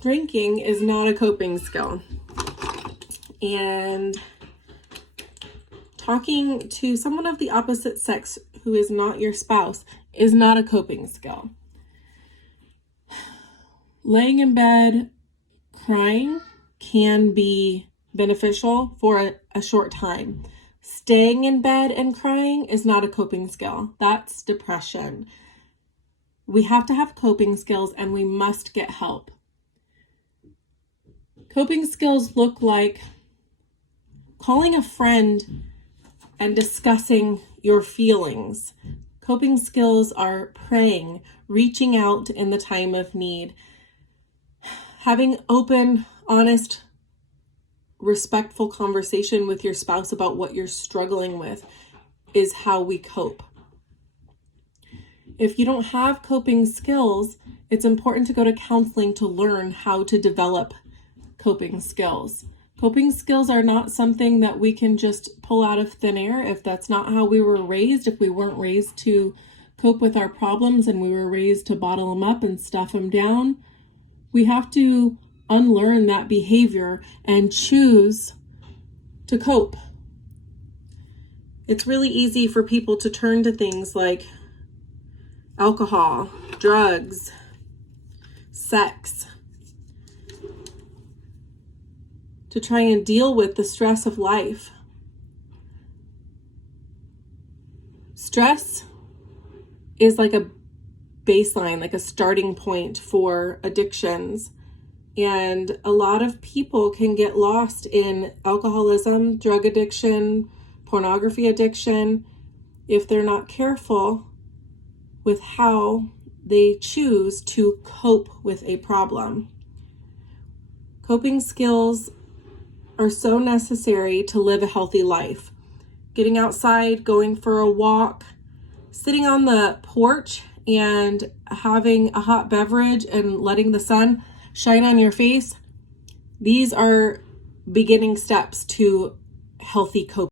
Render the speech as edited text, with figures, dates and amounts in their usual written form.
Drinking is not a coping skill. And talking to someone of the opposite sex who is not your spouse is not a coping skill. Laying in bed crying can be beneficial for a short time. Staying in bed and crying is not a coping skill. That's depression. We have to have coping skills and we must get help. Coping skills look like calling a friend and discussing your feelings. Coping skills are praying, reaching out in the time of need, having open, honest, respectful conversation with your spouse about what you're struggling with is how we cope. If you don't have coping skills, it's important to go to counseling to learn how to develop coping skills. Coping skills are not something that we can just pull out of thin air if that's not how we were raised, if we weren't raised to cope with our problems and we were raised to bottle them up and stuff them down. We have to unlearn that behavior and choose to cope. It's really easy for people to turn to things like alcohol, drugs, sex, to try and deal with the stress of life. Stress is like a baseline, like a starting point for addictions. And a lot of people can get lost in alcoholism, drug addiction, pornography addiction, if they're not careful with how they choose to cope with a problem. Coping skills are so necessary to live a healthy life. Getting outside, going for a walk, sitting on the porch and having a hot beverage and letting the sun shine on your face. These are beginning steps to healthy coping.